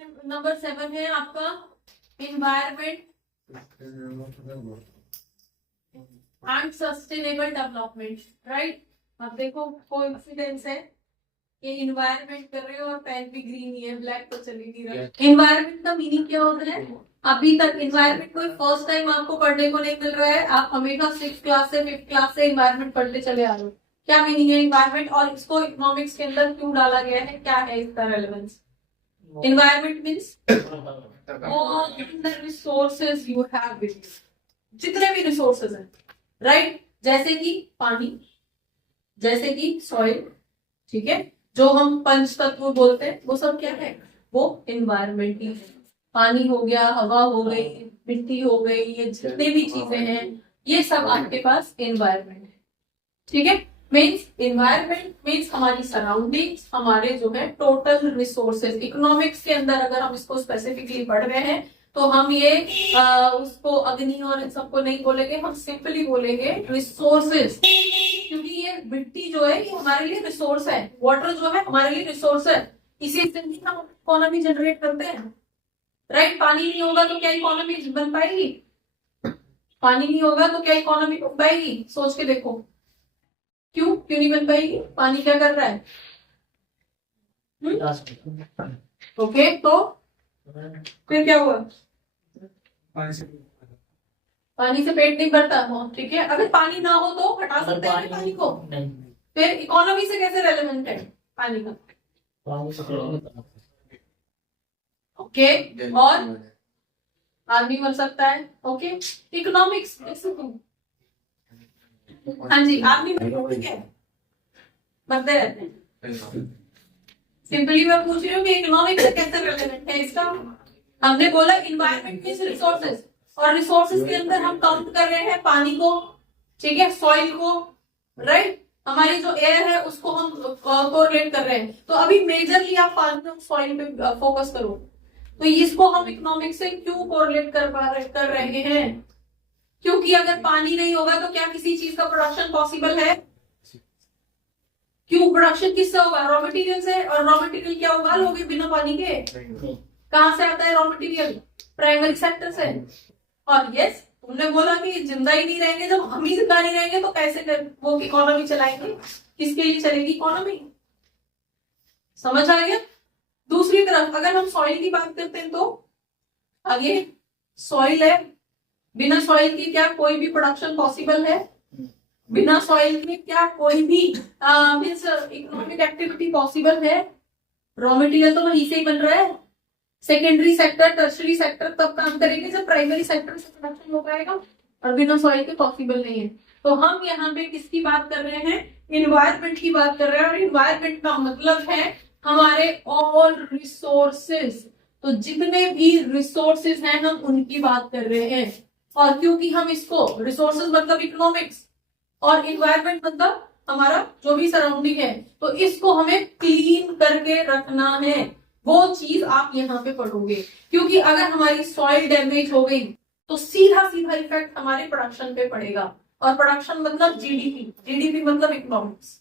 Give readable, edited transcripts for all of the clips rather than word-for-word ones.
Number 7 है आपका environment and sustainable development, right. अब देखो कोइंसिडेंस है, ये इन्वायरमेंट कर रहे हो और पेन भी ग्रीन ही है, ब्लैक तो चल ही नहीं रहा। इन्वायरमेंट का मीनिंग क्या होता है? अभी तक इन्वायरमेंट कोई फर्स्ट टाइम आपको पढ़ने को नहीं मिल रहा है, आप हमेशा 6th क्लास से 5th क्लास से इन्वायरमेंट पढ़ते चले आ रहे हो। क्या मीनिंग है इन्वायरमेंट और इसको इकोनॉमिक्स के अंदर क्यों डाला गया है, क्या है इसका relevance? Environment means all the resources you have with you, जितने भी रिसोर्सेज हैं, राइट। जैसे कि पानी, जैसे कि सॉइल, ठीक है, जो हम पंच तत्व बोलते हैं वो सब क्या है, वो इन्वायरमेंट ही है। पानी हो गया, हवा हो गई, मिट्टी हो गई, ये जितने भी चीजें हैं ये सब आपके पास इन्वायरमेंट है, ठीक है। मीन्स इन्वायरमेंट मीन्स हमारी सराउंडिंग्स, हमारे जो है टोटल रिसोर्सेज। इकोनॉमिक्स के अंदर अगर हम इसको स्पेसिफिकली पढ़ रहे हैं तो हम ये उसको अग्नि और इन सबको नहीं बोलेंगे, हम सिंपली बोलेंगे रिसोर्सेज, क्योंकि ये मिट्टी जो है ये हमारे लिए रिसोर्स है, वाटर जो है हमारे लिए रिसोर्स है, इसी से हम इकोनॉमी जनरेट करते हैं, राइट। पानी नहीं होगा तो क्या इकोनॉमी बन पाएगी? पानी नहीं होगा तो क्या इकोनॉमी बन पाएगी? सोच के देखो, क्यों नहीं बन पाएगी? पानी क्या कर रहा है? ओके, तो फिर क्या हुआ? पानी से पेट नहीं भरता, ठीक है। अगर पानी ना हो तो हटा सकते हैं पानी को, फिर इकोनॉमी से कैसे रेलेवेंट है पानी का? ओके, और आदमी मर सकता है, ओके। इकोनॉमिक्स कैसे तुम, हाँ जी, आदमी मरते रहते हैं। सिंपली मैं पूछ रही हूँ कि इकोनॉमिक्स से कैसे रिलेवेंट है इसका? हमने बोला इन्वायरमेंट मींस रिसोर्सेज, और रिसोर्सेज के अंदर हम काउंट कर रहे हैं पानी को, ठीक है, सॉइल को, राइट। हमारी जो एयर है उसको हम कोरिलेट कर रहे हैं। तो अभी मेजरली आप पानी और सॉइल पे फोकस करो, तो इसको हम इकोनॉमिक्स से क्यों कोरिलेट कर रहे हैं? क्योंकि अगर पानी नहीं होगा तो क्या किसी चीज का प्रोडक्शन पॉसिबल है? क्यों? प्रोडक्शन किससे होगा? रॉ मटेरियल से, और रॉ मटेरियल क्या उगा लोगे बिना पानी के? कहां से आता है रॉ मटेरियल? प्राइमरी सेक्टर से। और यस, तुमने बोला कि जिंदा ही नहीं रहेंगे, जब हम ही जिंदा नहीं रहेंगे तो कैसे वो इकोनॉमी चलाएंगे? किसके लिए चलेगी इकोनॉमी? समझ आ गया? दूसरी तरफ अगर हम सॉइल की बात करते हैं तो आगे सॉइल है, बिना सॉइल की क्या कोई भी प्रोडक्शन पॉसिबल है? बिना सॉइल के क्या कोई भी मींस इकोनॉमिक एक्टिविटी पॉसिबल है? रॉ मटेरियल तो वहीं से ही बन रहा है। सेकेंडरी सेक्टर, टर्शरी सेक्टर तब काम करेंगे जब प्राइमरी सेक्टर से प्रोडक्शन हो पाएगा, और बिना सॉइल के पॉसिबल नहीं है। तो हम यहाँ पे किसकी बात कर रहे हैं? इन्वायरमेंट की बात कर रहे हैं, और इन्वायरमेंट का मतलब है हमारे ऑल रिसोर्सेज। तो जितने भी रिसोर्सेज हैं हम उनकी बात कर रहे हैं, और क्योंकि हम इसको रिसोर्सेज मतलब इकोनॉमिक्स और इन्वायरमेंट मतलब हमारा जो भी सराउंडिंग है, तो इसको हमें क्लीन करके रखना है। वो चीज आप यहाँ पे पढ़ोगे, क्योंकि अगर हमारी सॉइल डैमेज हो गई तो सीधा सीधा इफेक्ट हमारे प्रोडक्शन पे पड़ेगा, और प्रोडक्शन मतलब जीडीपी, जीडीपी मतलब इकोनॉमिक्स,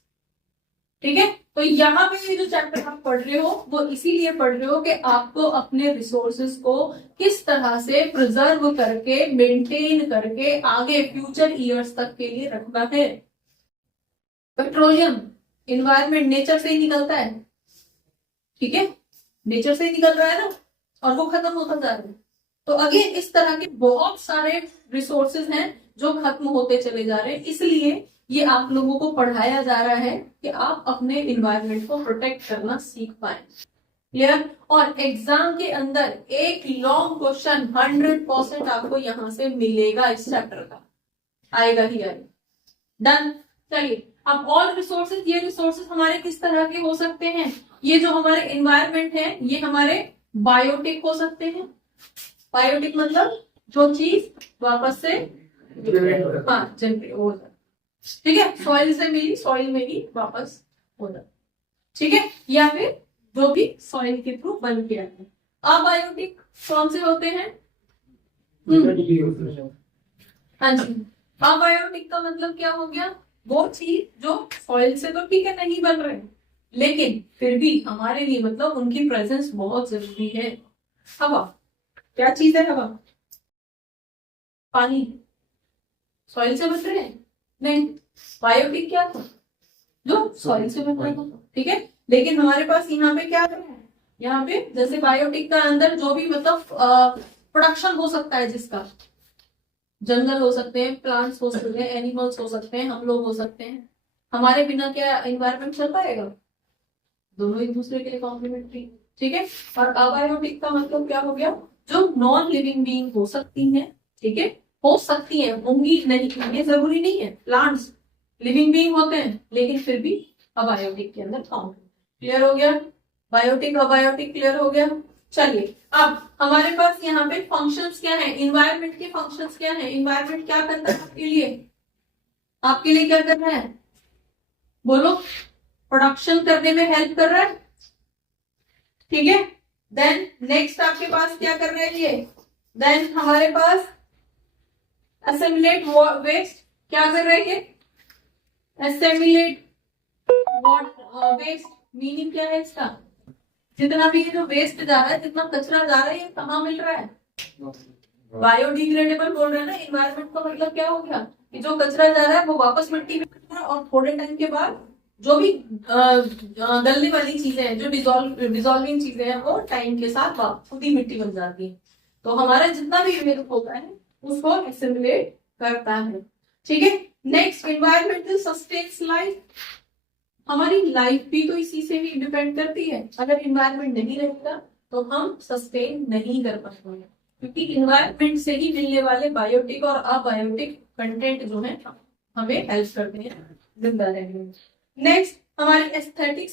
ठीक है। तो यहाँ पे ये जो चैप्टर आप पढ़ रहे हो वो इसीलिए पढ़ रहे हो कि आपको अपने रिसोर्सेज को किस तरह से प्रिजर्व करके, मेंटेन करके आगे फ्यूचर ईयर्स तक के लिए रखना है। पेट्रोलियम इन्वायरमेंट नेचर से ही निकलता है, ठीक है, नेचर से ही निकल रहा है ना, और वो खत्म होता जा रहा है। तो अगेन इस तरह के बहुत सारे रिसोर्सेज हैं जो खत्म होते चले जा रहे हैं, इसलिए ये आप लोगों को पढ़ाया जा रहा है कि आप अपने इन्वायरमेंट को प्रोटेक्ट करना सीख पाए। क्लियर? और एग्जाम के अंदर एक लॉन्ग क्वेश्चन 100% आपको यहां से मिलेगा, इस चैप्टर का आएगा ही आएगा। डन। चलिए, अब ऑल रिसोर्सेज, ये रिसोर्सेज हमारे किस तरह के हो सकते हैं? ये जो हमारे इन्वायरमेंट है ये हमारे बायोटिक हो सकते हैं। बायोटिक मतलब जो चीज वापस से जनरेट हो जाए, ठीक है, सॉइल से मिली, सॉइल में ही वापस हो जाए, ठीक है, या फिर जो भी सॉइल के थ्रू बन के आते हैं। अबायोटिक कौन से होते हैं? हाँ जी, अबायोटिक का मतलब क्या हो गया? वो चीज जो सॉइल से तो ठीक है नहीं बन रहे, लेकिन फिर भी हमारे लिए मतलब उनकी प्रेजेंस बहुत जरूरी है। हवा, क्या चीज है हवा? पानी। सॉइल से बन रहे हैं? नहीं। बायोटिक क्या था? जो सॉइल से बन रहा था, ठीक है। लेकिन हमारे पास यहाँ पे क्या है, यहाँ पे जैसे बायोटिक का अंदर जो भी मतलब प्रोडक्शन हो सकता है, जिसका जंगल हो सकते हैं, प्लांट्स हो सकते हैं, एनिमल्स हो सकते हैं, हम लोग हो सकते हैं, हमारे बिना क्या एनवायरमेंट चल पाएगा? दोनों एक दूसरे के लिए कॉम्प्लीमेंट्री, ठीक है। और अबायोटिक का मतलब क्या हो गया? जो नॉन लिविंग बीइंग हो सकती है, ठीक है, हो सकती है, होंगी नहीं, ये जरूरी नहीं है। प्लांट्स लिविंग बीइंग होते हैं लेकिन फिर भी अबायोटिक के अंदर काउंट। क्लियर हो गया? बायोटिक अबायोटिक क्लियर हो गया। चलिए अब हमारे पास यहाँ पे फंक्शंस क्या है, इन्वायरमेंट के फंक्शंस क्या है, इन्वायरमेंट क्या करता है आपके लिए? आपके लिए क्या कर रहा है? बोलो। प्रोडक्शन करने में हेल्प कर रहा है, ठीक है। देन नेक्स्ट आपके पास क्या कर रहा है ये? देन हमारे पास असेमिलेट वेस्ट, क्या कर रहे हैं? असेमिलेट वेस्ट, मीनिंग क्या है इसका? जितना भी ये जो वेस्ट जा रहा है, जितना कचरा जा रहा है, ये कहाँ मिल रहा है? बायोडिग्रेडेबल बोल रहे हैं ना, इन्वायरमेंट का मतलब क्या हो गया कि जो कचरा जा रहा है वो वापस मिट्टी में मिल रहा है, और थोड़े टाइम के बाद जो भी गलने वाली चीजें हैं, जो डिजोल्विंग चीजें हैं, वो टाइम के साथ खुद ही मिट्टी बन जाती है। तो हमारा जितना भी वेस्ट होता है उसको एसिमिलेट करता है, ठीक है। Next, environmental sustains life. हमारी लाइफ भी तो इसी से ही डिपेंड करती है। अगर इन्वायरमेंट नहीं रहेगा तो हम सस्टेन नहीं कर पाएंगे, क्योंकि इन्वायरमेंट से ही मिलने वाले बायोटिक और अबायोटिक कंटेंट जो है हमें हेल्प करते हैं जिंदा रहने में। नेक्स्ट, हमारी एस्थेटिक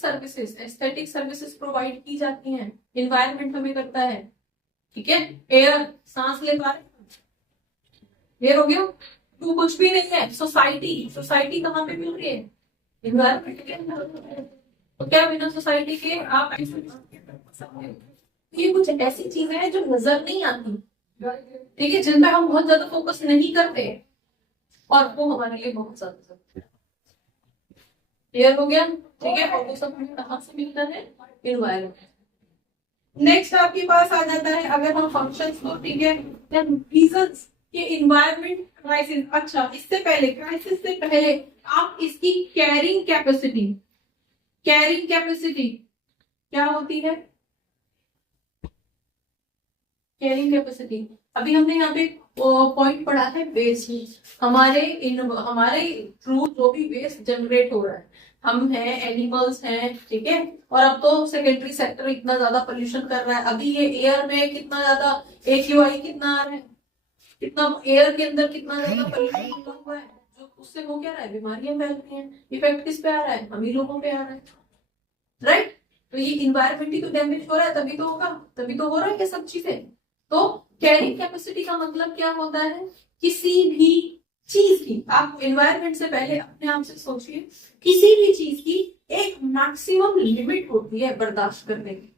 सर्विसेज प्रोवाइड की जाती हैं, इन्वायरमेंट हमें करता है, ठीक है। एयर, सांस ले पा रहे, क्लियर हो गया? तू कुछ भी नहीं है। सोसाइटी कहाँ पे मिल रही है? इन्वायरमेंट के अंदर। तो क्या बिना सोसाइटी के आप ये कुछ ऐसी चीजें हैं जो नजर नहीं आती, ठीक है, जिन पे हम बहुत ज्यादा फोकस नहीं करते, और वो हमारे लिए बहुत ज्यादा जरूरी है। क्लियर हो गया? ठीक है। और वो सब हमें कहाँ से मिलता है? इन्वायरमेंट। नेक्स्ट आपके पास आ जाता है, अगर हम फंक्शंस को, ठीक है, रीजंस कि इन्वायरमेंट क्राइसिस। अच्छा, इससे पहले, क्राइसिस से पहले आप इसकी कैरिंग कैपेसिटी क्या होती है? कैरिंग कैपेसिटी, अभी हमने यहाँ पे पॉइंट पढ़ा है वेस्ट। हमारे थ्रू जो भी वेस्ट जनरेट हो रहा है, हम हैं, एनिमल्स हैं, ठीक है। और अब तो सेकेंडरी सेक्टर इतना ज्यादा पोल्यूशन कर रहा है। अभी ये एयर में कितना ज्यादा AQI कितना आ रहा है, कितना एयर के अंदर कितना ज्यादा पोल्यूशन हुआ है, जो उससे वो क्या रहा है, बीमारियां फैल रही हैं। इफेक्ट किस पे आ रहा है? हम ही लोगों पे आ रहा है, राइट। तो ये इन्वायरमेंट ही तो डैमेज हो रहा है, तभी तो होगा, तभी तो हो रहा है ये सब चीजें। तो कैरिंग कैपेसिटी का मतलब क्या होता है? किसी भी चीज की, आप एनवायरमेंट से पहले अपने आप से सोचिए, किसी भी चीज की एक मैक्सिमम लिमिट होती है बर्दाश्त करने की।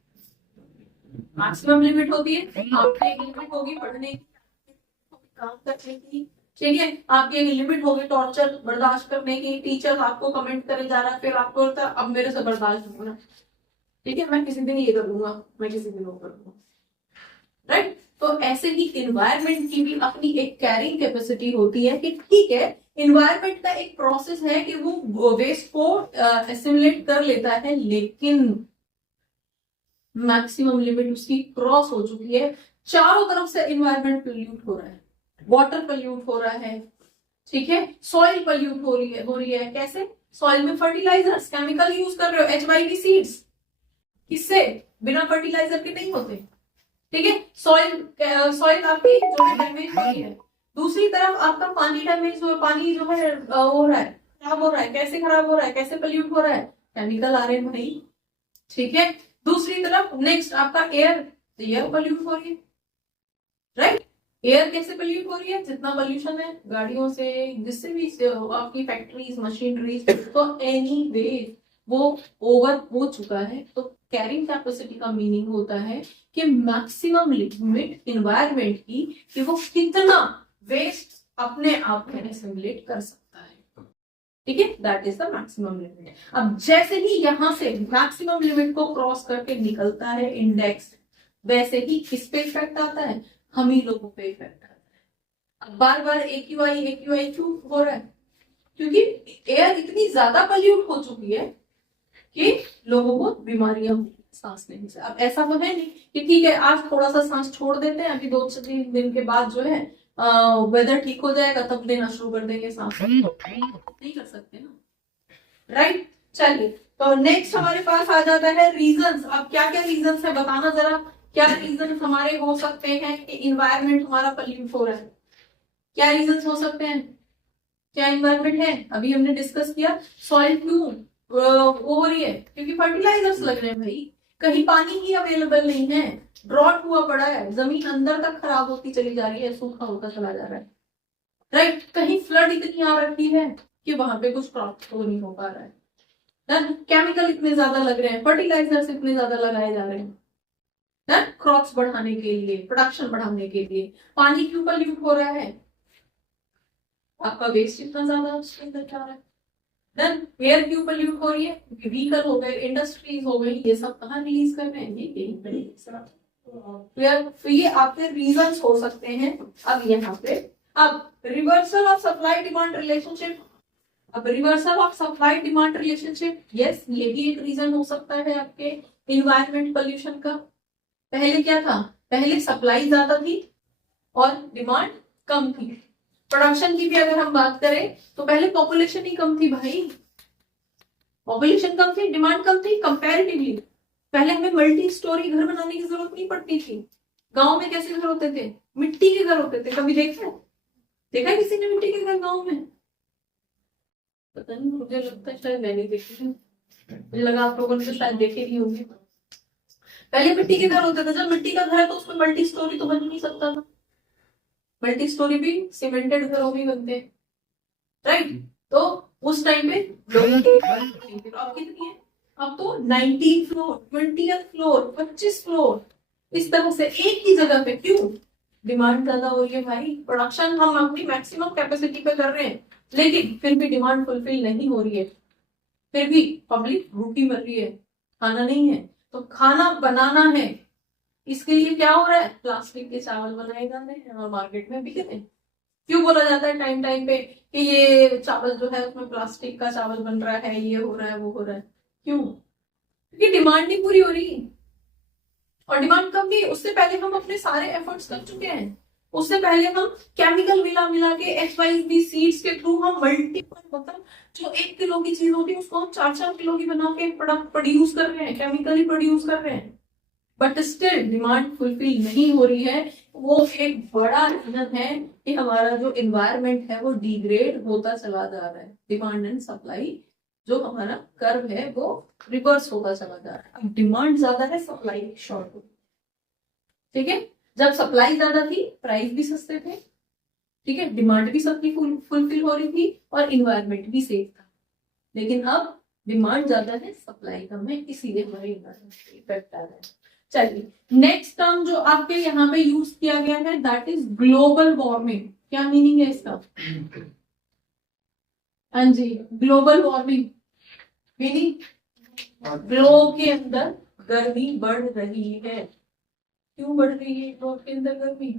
मैक्सिमम लिमिट होती है, आपकी एक लिमिट होगी पढ़ने की, काम करने की, ठीक है। आपकी एक लिमिट होगी टॉर्चर बर्दाश्त करने की। टीचर आपको कमेंट करे जा रहा है, फिर आपको लगता है अब मेरे से बर्दाश्त नहीं होना, ठीक है, मैं किसी दिन ये कर लूंगा, मैं किसी दिन वो कर लूंगा, राइट। तो ऐसे ही इन्वायरमेंट की भी अपनी एक कैरिंग कैपेसिटी होती है कि ठीक है, इन्वायरमेंट का एक प्रोसेस है कि वो वेस्ट को एसिमुलेट कर लेता है, लेकिन मैक्सिमम लिमिट उसकी क्रॉस हो चुकी है। चारों तरफ से इन्वायरमेंट पोल्यूट हो रहा है, वाटर पोल्यूट हो रहा है, ठीक है, सॉइल पोल्यूट हो रही है। कैसे? सॉइल में फर्टिलाइजर्स, केमिकल यूज कर रहे हो, HYP सीड्स, किससे? बिना फर्टिलाइजर के नहीं होते, ठीक है। सॉइल आपकी जो है डैमेज हो रही है। दूसरी तरफ आपका पानी डैमेज हो, पानी जो है हो रहा है, खराब हो रहा है। कैसे खराब हो रहा है, कैसे पोल्यूट हो रहा है? केमिकल आ रहे हैं भाई, ठीक है। दूसरी तरफ नेक्स्ट आपका एयर पोल्यूट हो रही है, राइट। एयर कैसे पोल्यूट हो रही है? जितना पोल्यूशन है गाड़ियों से, जिससे भी आपकी फैक्ट्रीज, मशीनरीज, तो एनीवे वो ओवर हो चुका है। तो कैरिंग कैपेसिटी का मीनिंग होता है कि मैक्सिमम लिमिट इन्वायरमेंट की, कि वो कितना वेस्ट अपने आप में एसिमुलेट कर सकता है, ठीक है, that is the maximum limit. अब जैसे ही यहां से मैक्सिमम लिमिट को क्रॉस करके निकलता है इंडेक्स, वैसे ही किस पे इफेक्ट आता है, हम ही लोगों पे इफेक्ट आता है। अब बार बार AQI क्यों हो रहा है, क्योंकि एयर इतनी ज्यादा पॉल्यूट हो चुकी है कि लोगों को बीमारियां सांस लेने से। अब ऐसा तो है नहीं कि ठीक है आज थोड़ा सा सांस छोड़ देते हैं, अभी 2-3 दिन के बाद जो है वेदर ठीक हो जाएगा तब लेना शुरू कर देंगे सांस, नहीं कर सकते ना, राइट। चलिए, तो नेक्स्ट हमारे पास आ जाता है रीजंस। अब क्या क्या रीजंस है बताना जरा, क्या रीजन हमारे हो सकते हैं कि इन्वायरमेंट हमारा पॉल्यूट हो रहा है, क्या रीजंस हो सकते हैं, क्या इन्वायरमेंट है। अभी हमने डिस्कस किया सॉइल क्यों वो हो रही है, क्योंकि फर्टिलाइजर्स लग रहे हैं भाई, कहीं पानी ही अवेलेबल नहीं है, ड्रॉट हुआ पड़ा है, जमीन अंदर तक खराब होती चली जा रही है, सूखा होता चला जा रहा है, राइट। कहीं फ्लड इतनी आ रखी है कि वहां पे कुछ क्रॉप तो नहीं हो पा रहा है, केमिकल इतने ज्यादा लग रहे हैं, फर्टिलाइजर्स इतने ज्यादा लगाए जा रहे हैं क्रॉप्स बढ़ाने के लिए, प्रोडक्शन बढ़ाने के लिए। पानी क्यों पॉल्यूट हो रहा है, आपका वेस्ट इतना ज्यादा उसके अंदर जा रहा है। देन एयर क्यों पॉल्यूट हो रही है, व्हीकल हो गए, इंडस्ट्रीज हो गई, ये सब कहाँ रिलीज कर रहे हैं, ये आपके रीजंस हो सकते हैं। अब यहाँ पे अब reversal of supply demand relationship, अब reversal of supply demand relationship, yes ये भी एक रीजन हो सकता है आपके इन्वायरमेंट पोल्यूशन का। पहले क्या था, पहले सप्लाई ज्यादा थी और डिमांड कम थी। प्रोडक्शन की भी अगर हम बात करें तो पहले पॉपुलेशन ही कम थी भाई, पॉपुलेशन कम थी, डिमांड कम थी कंपैरेटिवली। पहले हमें मल्टी स्टोरी घर बनाने की जरूरत नहीं पड़ती थी। गांव में कैसे घर होते थे, मिट्टी के घर होते थे, कभी देखा किसी ने मिट्टी के घर गांव में, पता नहीं, मुझे लगता है शायद मैंने देखी, मुझे लगा आप लोगों ने तो शायद देखे भी होंगे। पहले मिट्टी के घर होते थे, जब मिट्टी का घर है तो उसमें मल्टी स्टोरी तो बन नहीं सकता था, मल्टी स्टोरी भी सीमेंटेड घरों में बनते हैं, राइट। तो उस टाइम पे लोगों की अब कितनी है, अब तो 19 फ्लोर, 20th फ्लोर, 25 फ्लोर, इस तरह से एक ही जगह पे। क्यों, डिमांड ज्यादा हो रही है भाई, प्रोडक्शन हम अपनी मैक्सिमम कैपेसिटी पे कर रहे हैं, लेकिन फिर भी डिमांड फुलफिल नहीं हो रही है, फिर भी पब्लिक भूखी मर रही है, खाना नहीं है। तो खाना बनाना है, इसके लिए क्या हो रहा है, प्लास्टिक के चावल बनाए जा रहे हैं और मार्केट में बिक रहे हैं। क्यों बोला जाता है टाइम टाइम पे कि ये चावल जो है उसमें प्लास्टिक का चावल बन रहा है, ये हो रहा है, वो हो रहा है, क्यों, क्योंकि डिमांड नहीं पूरी हो रही। और डिमांड कम नहीं, उससे पहले हम अपने सारे एफर्ट्स कर चुके हैं, उससे पहले हम केमिकल मिला के XYZ सीड्स के थ्रू हम मल्टीपल, मतलब जो 1 किलो की चीज होती है उसको हम 4-4 किलो की बना के प्रोड्यूस कर रहे हैं, केमिकली प्रोड्यूस कर रहे हैं, बट स्टिल डिमांड फुलफिल नहीं हो रही है। वो एक बड़ा रीजन है कि हमारा जो इन्वायरमेंट है वो डिग्रेड होता चला जा रहा है, डिमांड एंड सप्लाई जो हमारा कर्व है वो रिवर्स होता चला जा रहा है। अब डिमांड ज्यादा है, सप्लाई शॉर्ट हो, ठीक है। जब सप्लाई ज्यादा थी प्राइस भी सस्ते थे, ठीक है, डिमांड भी सबकी फुलफिल हो रही थी और इन्वायरमेंट भी सेफ था। लेकिन अब डिमांड ज्यादा है, सप्लाई कम है, इसीलिए हमारे इन्वायरमेंट पे इफेक्ट आ रहा है। चलिए, नेक्स्ट टर्म जो आपके यहाँ पे यूज किया गया है दैट इज ग्लोबल वार्मिंग। क्या मीनिंग है इसका, हाँ जी, ग्लोबल वार्मिंग मीनिंग ग्लोब के अंदर गर्मी बढ़ रही है। क्यों बढ़ रही है ग्लोब के अंदर गर्मी,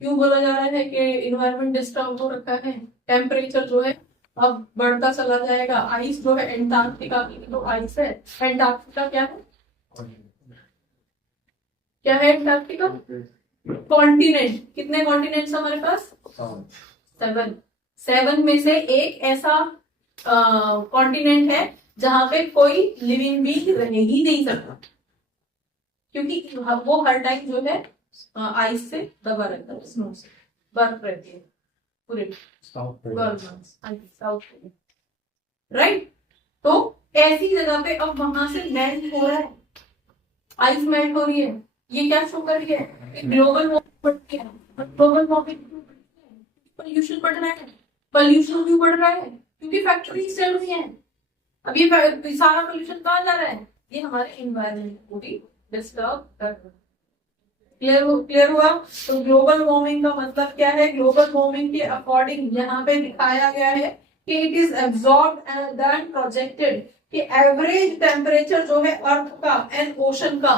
क्यों बोला जा रहा है कि इन्वायरमेंट डिस्टर्ब हो रखा है, टेम्परेचर जो है अब बढ़ता चला जाएगा। आइस जो है एंटार्क्टिका की तो आइस है, एंटार्क्टिका क्या है, क्या है एंटार्क्टिका, कॉन्टिनेंट। कितने कॉन्टिनेंट्स हमारे पास, 7 में से एक ऐसा कॉन्टिनेंट है जहां पे कोई लिविंग बीइंग रह ही नहीं सकता, क्योंकि वो हर टाइम जो है आइस से दबा रहता है, स्नो से बर्फ रहती है पूरे साउथ, राइट। तो ऐसी जगह पे अब वहां से मेल्ट हो रहा है, आइस मेल्ट हो रही है, ये क्या शो कर रही है, ग्लोबल वार्मिंग बढ़ रही है। ग्लोबल वार्मिंग पोल्यूशन बढ़ रहा है, पोल्यूशन क्यों बढ़ रहा है, क्योंकि फैक्ट्रीज चल रही है। अब ये सारा पोल्यूशन कहाँ जा रहा है, ये हमारे इन्वायरमेंट को भी डिस्टर्ब कर रहा है। क्लियर हुआ। तो ग्लोबल वार्मिंग का मतलब क्या है, ग्लोबल वार्मिंग के अकॉर्डिंग यहाँ पे दिखाया गया है कि it is absorbed and then projected कि एवरेज टेम्परेचर जो है अर्थ का एंड ओशन का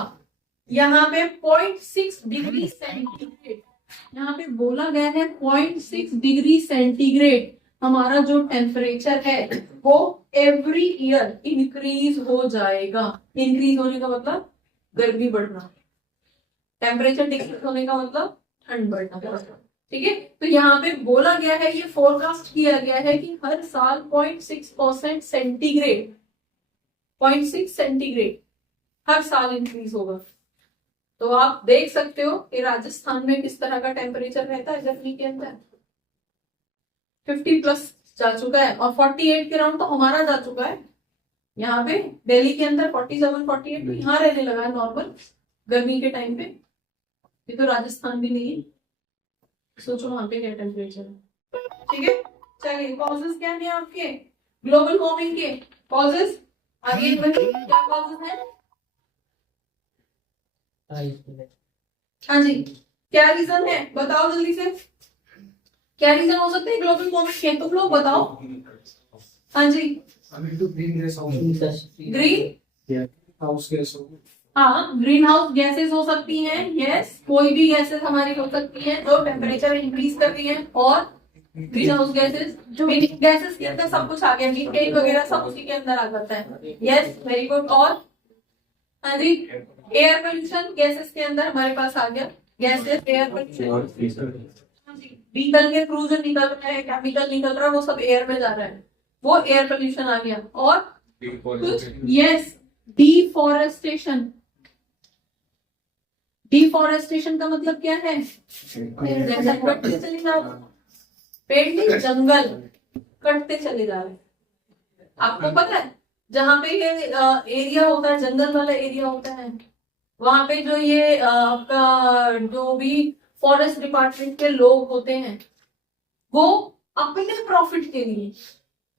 यहाँ पे 0.6 डिग्री सेंटीग्रेड, यहाँ पे बोला गया है 0.6 डिग्री सेंटीग्रेड हमारा जो टेम्परेचर है वो एवरी ईयर इंक्रीज हो जाएगा। इंक्रीज होने का मतलब गर्मी बढ़ना, टेम्परेचर डिक्रीज होने का मतलब ठंड बढ़ना। ठीक है, तो यहाँ पे बोला गया है, ये फोरकास्ट किया गया है कि हर साल 0.6% सेंटीग्रेड, 0.6 सेंटीग्रेड हर साल इंक्रीज होगा। तो आप देख सकते हो कि राजस्थान में किस तरह का टेम्परेचर रहता है गर्मी के अंदर। 50 प्लस जा चुका है और 48 के राउंड तो हमारा जा चुका है। यहाँ पे दिल्ली के अंदर 47, 48 यहाँ रहने लगा है नॉर्मल गर्मी के टाइम पे। ये तो राजस्थान भी नहीं है, सोचो वहां पे क्या टेम्परेचर है। ठीक है, चलिए कॉजेस क्या है आपके ग्लोबल वार्मिंग के कॉजेस आगे बढ़िए, क्या कॉजेस है? हाँ जी, क्या रीजन है बताओ जल्दी से, क्या रीजन हो सकते हैं ग्लोबल वार्मिंग के, तुम लोग बताओ। हाँ जी, ग्रीन हाँ, ग्रीन हाउस गैसेस हो सकती हैं। यस, कोई भी गैसेस हमारी हो सकती हैं जो टेम्परेचर इंक्रीज कर रही है। और ग्रीन हाउस गैसेस, जो गैसेस के अंदर सब कुछ आ गया, मीथेन वगैरह सब उसी के अंदर आ जाता है। Yes, very good. और हाँ जी, एयर पोल्यूशन गैसेस के अंदर हमारे पास आ गया, गैसेस एयर पोल्यूशन। व्हीकल के थ्रू जो निकल रहा है, केमिकल निकल रहा है, वो सब एयर में जा रहा है, वो एयर पोल्यूशन आ गया। और यस, डिफॉरेस्टेशन, डिफॉरेस्टेशन का मतलब क्या है? जैसे कटते चले जा रहे, पेड़ नहीं जंगल कटते चले जा रहे। आपको पता है जहाँ पे ये एरिया होता है, जंगल वाला एरिया होता है, वहां पे जो ये आपका जो भी फॉरेस्ट डिपार्टमेंट के लोग होते हैं वो अपने प्रॉफिट के लिए,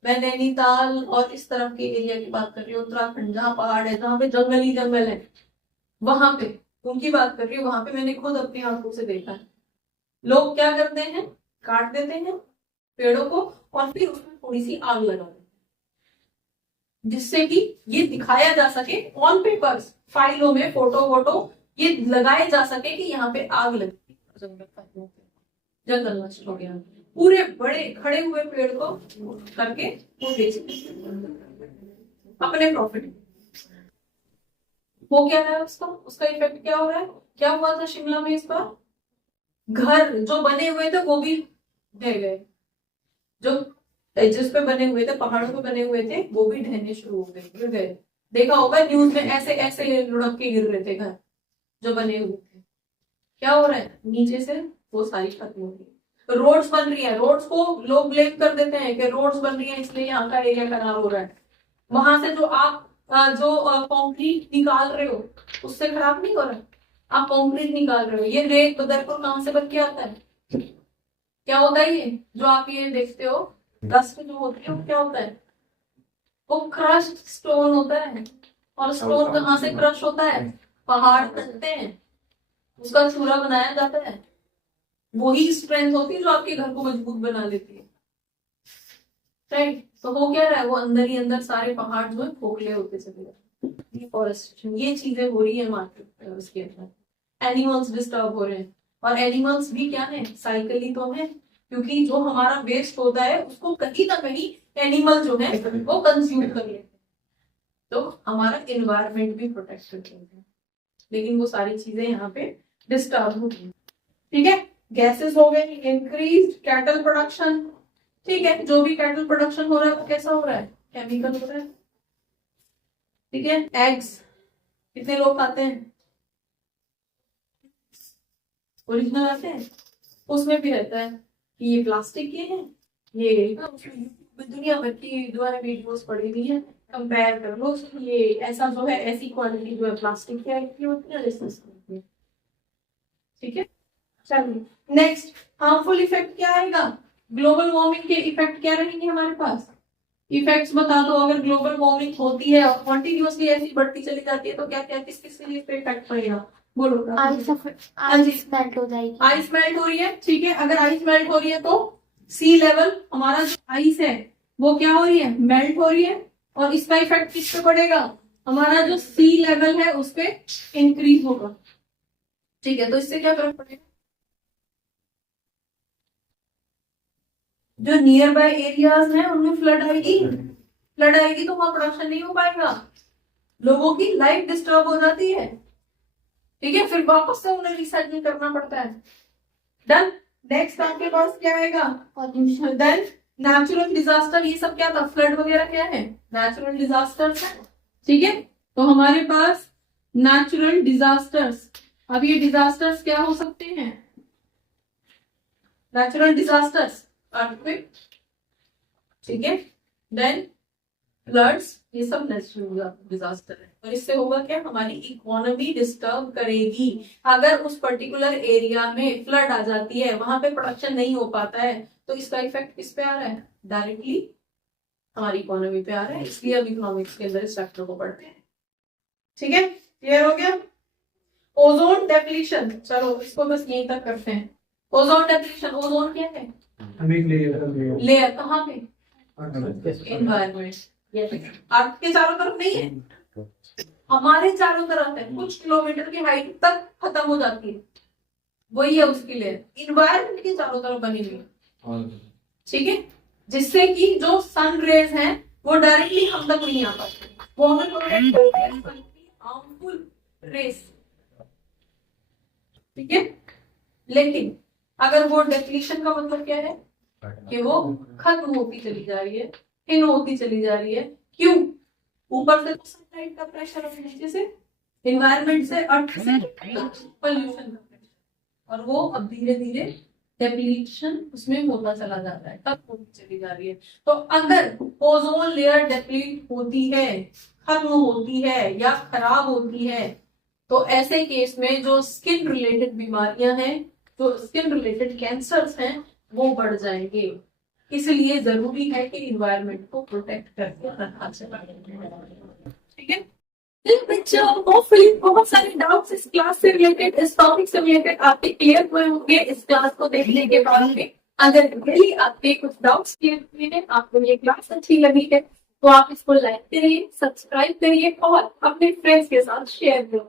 मैं नैनीताल और इस तरफ के एरिया की बात कर रही हूँ, उत्तराखंड जहाँ पहाड़ है, जहाँ पे जंगल ही जंगल है, वहां पे उनकी बात कर रही हूँ। वहां पे मैंने खुद अपनी आंखों से देखा है, लोग क्या करते हैं, काट देते हैं पेड़ों को और फिर उसमें थोड़ी सी आग लगा देते हैं, जिससे कि ये दिखाया जा सके ऑन पेपर्स, फाइलों में फोटो वोटो ये लगाए जा सके कि यहाँ पे आग लगी, जंगल नष्ट हो गया। पूरे बड़े खड़े हुए पेड़ को करके वो बेचते अपने प्रॉफिट। हो क्या रहा है उसका इफेक्ट क्या हो रहा है? क्या हुआ था शिमला में इस बार? घर जो बने हुए थे वो भी ढह गए, जो जिस पे बने हुए थे, पहाड़ों पे बने हुए थे, वो भी ढहने शुरू हो गए, गिर गए। देखा होगा न्यूज में, ऐसे ऐसे लुढ़क के गिर रहे थे घर जो बने हुए थे। क्या हो रहा है नीचे से? वो सारी खत्म हो गई। रोड्स बन रही है, रोड्स को लोग ब्लेम कर देते हैं कि रोड्स बन रही है इसलिए यहाँ का एरिया खराब हो रहा है। वहां से जो आप कंक्रीट निकाल रहे हो उससे खराब नहीं हो रहा है, आप कंक्रीट निकाल रहे हो। ये रेत बदरपुर कहाँ से बन के आता है? क्या होता है ये जो आप ये देखते हो डस्ट जो होती है वो क्या होता है? वो क्रश्ड स्टोन होता है। और स्टोन कहाँ से क्रश होता है? पहाड़ कटते हैं, उसका चूरा बनाया जाता है, वही स्ट्रेंथ होती है जो आपके घर को मजबूत बना लेती है। राइट, तो हो क्या रहा है, वो अंदर ही अंदर सारे पहाड़ जो है खोखले होते चले जा रहे हैं। डिफॉरेस्टेशन, ये चीजें हो रही है मार्केट उसके अंदर। एनिमल्स डिस्टर्ब हो रहे हैं, और एनिमल्स भी क्या है, साइकिल तो है, क्योंकि जो हमारा वेस्ट होता है उसको कहीं ना कहीं एनिमल जो है वो कंज्यूम कर लेते हैं, तो हमारा एनवायरमेंट भी प्रोटेक्ट करते हैं। लेकिन वो सारी चीजें यहाँ पे डिस्टर्ब होती है। ठीक है, गैसेस हो गए, इंक्रीज कैटल प्रोडक्शन। ठीक है, जो भी कैटल प्रोडक्शन हो रहा है वो कैसा हो रहा है? केमिकल हो रहा है। ठीक है, एग्स कितने लोग खाते हैं? ओरिजिनल आते हैं, उसमें भी रहता है कि ये प्लास्टिक के हैं, ये दुनिया भर की जो है वीडियोस पड़ी हुई है, कंपेयर कर लो, ये ऐसा जो है ऐसी क्वालिटी जो है प्लास्टिक की होती है। ठीक है, चलिए नेक्स्ट हार्मफुल इफेक्ट क्या आएगा? ग्लोबल वार्मिंग के इफेक्ट क्या रहेंगे हमारे पास? इफेक्ट्स बता दो। अगर ग्लोबल वार्मिंग होती है और कॉन्टिन्यूसली ऐसी बढ़ती चली जाती है तो क्या क्या किस किस के लिए इफेक्ट पड़ेगा? बोलो। आइस मेल्ट हो जाएगी, आइस मेल्ट हो रही है। ठीक है, अगर आइस मेल्ट हो रही है तो सी लेवल, हमारा जो आइस है वो क्या हो रही है? मेल्ट हो रही है। और इसका इफेक्ट किस पे पड़ेगा? हमारा जो सी लेवल है उस पे इंक्रीज होगा। ठीक है, तो इससे क्या फर्क पड़ेगा, जो नियर बाय एरियाज हैं उनमें फ्लड आएगी, फ्लड आएगी तो वहां प्रोडक्शन नहीं हो पाएगा, लोगों की लाइफ डिस्टर्ब हो जाती है। ठीक है, फिर वापस से उन्हें रिसाइकिल करना पड़ता है। डन। नेक्स्ट आपके पास क्या आएगा, पॉल्यूशन। देन नेचुरल डिजास्टर, ये सब क्या था, फ्लड वगैरह क्या है, नेचुरल डिजास्टर्स है। ठीक है, तो हमारे पास नेचुरल डिजास्टर्स, अब ये डिजास्टर्स क्या हो सकते हैं, नेचुरल डिजास्टर्स, अर्थक्वेक, ठीक है, देन फ्लड्स, ये सब नेचुरल डिजास्टर है। और इससे होगा क्या, हमारी इकोनॉमी डिस्टर्ब करेगी। अगर उस पर्टिकुलर एरिया में फ्लड आ जाती है, वहां पे प्रोडक्शन नहीं हो पाता है, तो इसका इफेक्ट किस पे आ रहा है, डायरेक्टली हमारी इकोनॉमी पे आ रहा है। इसलिए अब इकोनॉमिक्स के अंदर इस फैक्टर को पढ़ते हैं। ठीक है, क्लियर हो गया। ओजोन डेप्लीशन, चलो इसको बस यहीं तक करते हैं। ओजोन डेप्लीशन, ओजोन क्या है, लेयर कहाँ पे, एनवायरमेंट, अर्थ के चारों तरफ नहीं है, हमारे चारों तरफ है, कुछ किलोमीटर की हाइट तक खत्म हो जाती है, वही है उसकी लेयर, इन्वायरमेंट के चारों तरफ बनी हुई। ठीक है, जिससे कि जो सन रेज हैं वो डायरेक्टली हम तक नहीं आ पाते, वो हमें हार्मफुल रेस। ठीक है, लेकिन अगर वो डेप्लीशन का मतलब क्या है कि वो खत्म होती चली जा रही है, थिन होती चली जा रही है। क्यों, ऊपर से तो सनलाइट का प्रेशर और नीचे से एनवायरनमेंट से, अर्थ से पोल्यूशन का प्रेशर, और वो अब धीरे धीरे डेप्लीशन उसमें होता चला जाता है, तब होती चली जा रही है। तो अगर ओजोन लेयर डेप्लीट होती है, खत्म होती है या खराब होती है, तो ऐसे केस में जो स्किन रिलेटेड बीमारियां हैं, जो स्किन रिलेटेड कैंसर्स हैं, वो बढ़ जाएंगे। इसलिए जरूरी है कि इन्वायरमेंट को प्रोटेक्ट करके रखा जाए। ठीक है बच्चों, होपफुली बहुत सारे डाउट्स इस क्लास से रिलेटेड, इस टॉपिक से रिलेटेड आपके क्लियर हुए होंगे इस क्लास को देखने के बाद में। अगर रियली आपके कुछ डाउट्स क्लियर हुए हैं, आपको ये क्लास अच्छी लगी है, तो आप इसको लाइक करिए, सब्सक्राइब करिए और अपने फ्रेंड्स के साथ शेयर करिए।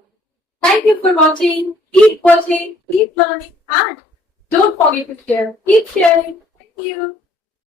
Thank you for watching. Keep watching, keep learning, and don't forget to share. Keep sharing. Thank you.